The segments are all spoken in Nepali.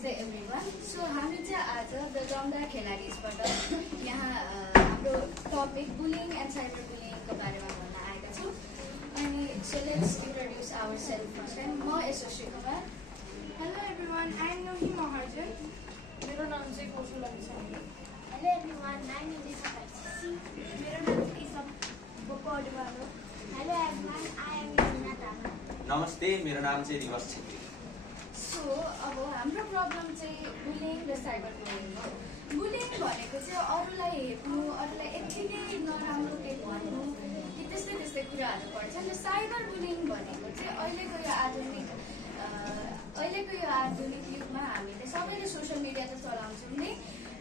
नमस्ते एभ्रिवान। सो हामी चाहिँ आज द दमदार खेलाडीजबाट यहाँ हाम्रो टपिक बुलिङ एन्ड साइबर बुलिङको बारेमा भन्न आएका छौँ। अनि so let's introduce our self first time. म Yashasvi Kumar. Hello everyone, I am Nohi Mahajan. मेरो नाम चाहिँ Kaushal Lamichhane. Hello everyone, I am Nilisa Karsi. मेरो नाम Keshav Bopadwalo. Hello everyone, I am Yuna Tama. नमस्ते, मेरो नाम चाहिँ रिवास छेत्री। सो अब हाम्रो प्रब्लम चाहिँ बुलिङ र साइबर बुलिङ हो। बुलिङ भनेको चाहिँ अरूलाई हेर्नु, अरूलाई यत्तिकै नराम्रो केही भन्नु कि त्यस्तै त्यस्तै कुराहरू पर्छ। र साइबर बुलिङ भनेको चाहिँ अहिलेको यो आधुनिक युगमा हामीले सबैले सोसियल मिडिया त चलाउँछौँ नै,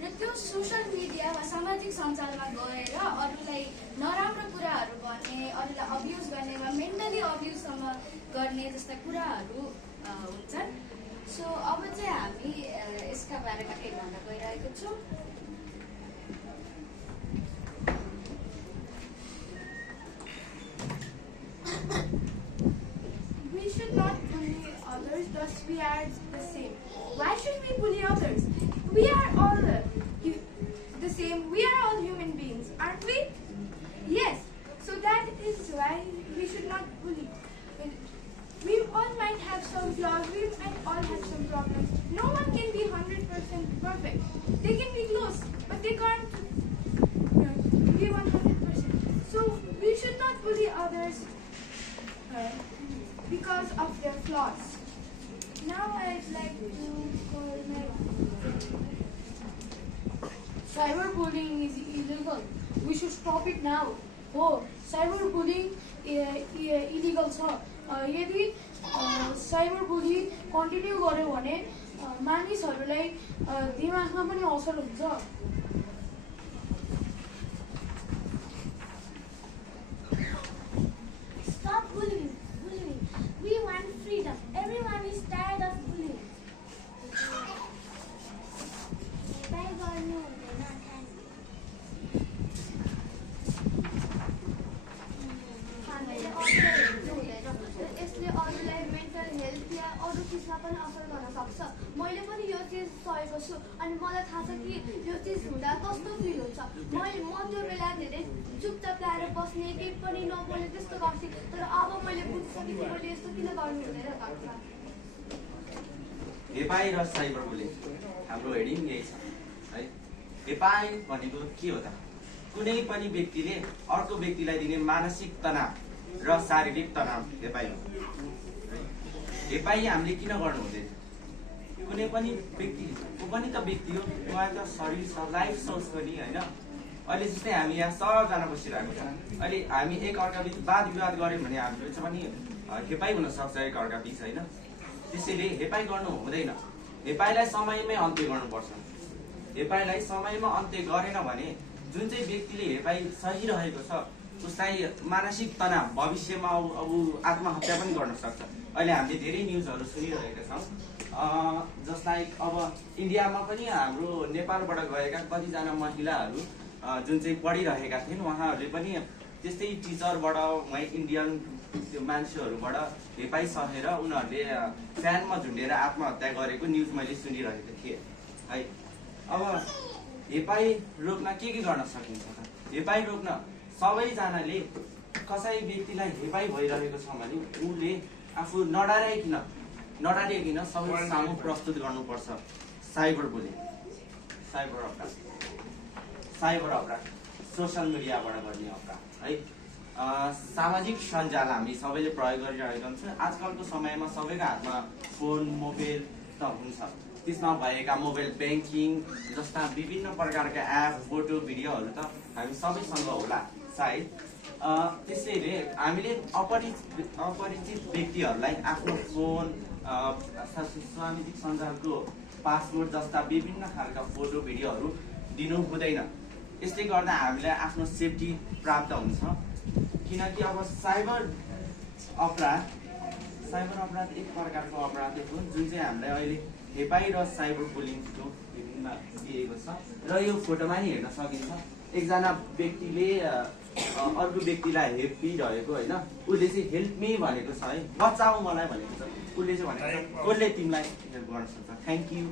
र त्यो सोसियल मिडिया वा सामाजिक सञ्जालमा गएर अरूलाई नराम्रो कुराहरू भन्ने, अरूलाई अब्युज गर्ने वा मेन्टली अब्युजसम्म गर्ने जस्ता कुराहरू हुन्छन्। सो अब चाहिँ हामी यसका बारेमा केही भन्न गइरहेको छौँ। We should not bully others, thus we are the same. Why should we bully others? We are all the same. We are all human beings, aren't we? Yes. So that is why we should not bully. We all might have some flaws, we might all have some problems. No one can be 100% perfect. They can be close, but they can't be 100%. So we should not bully others because of their flaws. Now I'd like to call my... Cyberbullying is illegal. We should stop it now. Oh, cyberbullying illegal छ। यदि साइबर बुली कन्टिन्यू गर्यो भने मानिसहरूलाई दिमागमा पनि असर हुन्छ। Stop bullying. We want freedom. Everyone is tired of bullying. Bye गर्नु हुँदैन। यसले अरूलाई मेन्टल हेल्थ या अरू चिजमा पनि असर गर्न सक्छ। मैले पनि यो चिज सहेको छु अनि मलाई थाहा छ कि यो चिज हुँदा कस्तो फिल हुन्छ। म त्यो बेला धेरै चुपचाप ल्याएर बस्ने, केही पनि नबोल्ने त्यस्तो गर्थेँ। तर अब मैले बुझिसकेँ कि मैले यस्तो किन गर्नु हुँदैन लाग्छ। हेपाई र साइबर बुलिङ हाम्रो हेडिङ यही छ है। हेपाई भनेको के हो त? कुनै पनि व्यक्तिले अर्को व्यक्तिलाई दिने मानसिक तनाव र शारीरिक तनाव हेपाई हो। हेपाई हामीले किन गर्नु हुँदैन? कुनै पनि व्यक्ति, ऊ पनि त व्यक्ति हो, उहाँ त शरीर छ, लाइफ सोर्स पनि होइन। अहिले जस्तै हामी यहाँ सबजना बसिरहेको छ, अहिले हामी एक अर्काबिच वाद विवाद गऱ्यौँ भने हाम्रो चाहिँ पनि हेपाई हुनसक्छ एक अर्का बिच होइन। त्यसैले हेपाई गर्नु हुँदैन। हेपाईलाई समयमै अन्त्य गर्नुपर्छ। हेपाईलाई समयमा अन्त्य गरेन भने जुन चाहिँ व्यक्तिले हेपाई सहिरहेको छ उसलाई मानसिक तनाव, भविष्यमा अब आत्महत्या पनि गर्न सक्छ। अहिले हामीले धेरै न्युजहरू सुनिरहेका छौँ। जसलाई अब इन्डियामा पनि हाम्रो नेपालबाट गएका कतिजना महिलाहरू जुन चाहिँ पढिरहेका थिइन्, उहाँहरूले पनि त्यस्तै टिचरबाट, उहाँ इन्डियन त्यो मान्छेहरूबाट हेपाई सहेर उनीहरूले फ्यानमा झुन्डेर आत्महत्या गरेको न्युज मैले सुनिरहेको थिएँ है। अब हेपाई रोक्न के गर्न सकिन्छ त? हेपाई रोक्न सबैजनाले कसै व्यक्तिलाई हेपाई भइरहेको छ भने उसले आफू नडराइकन सबै सामु प्रस्तुत गर्नुपर्छ। साइबर बुलिङ, साइबर अपराध सोसियल मिडियाबाट गर्ने अपराध है। सामाजिक सञ्जाल हामी सबैले प्रयोग गरिरहेका हुन्छौँ। आजकलको समयमा सबैको हातमा फोन, मोबाइल त हुन्छ। त्यसमा भएका मोबाइल ब्याङ्किङ जस्ता विभिन्न प्रकारका एप, फोटो, भिडियोहरू त हामी सबैसँग होला सायद। त्यसैले हामीले अपरिचित व्यक्तिहरूलाई आफ्नो फोन, सामाजिक सञ्जालको पासवर्ड जस्ता विभिन्न खालका फोटो, भिडियोहरू दिनु हुँदैन। यसले गर्दा हामीलाई आफ्नो सेफ्टी प्राप्त हुन्छ। किनकि अब साइबर अपराध एक प्रकारको अपराध हो जुन चाहिँ हामीलाई अहिले हेपाई र साइबर बुलिङको विभिन्न दिएको छ। र यो फोटोमा नि हेर्न सकिन्छ। एकजना व्यक्तिले अर्को व्यक्तिलाई हेपिरहेको होइन, उसले चाहिँ हेल्प मी भनेको छ है, बचाऊ मलाई भनेको छ, उसले चाहिँ भनेको छ कसले तिमीलाई हेल्प गर्न सक्छ। Thank you.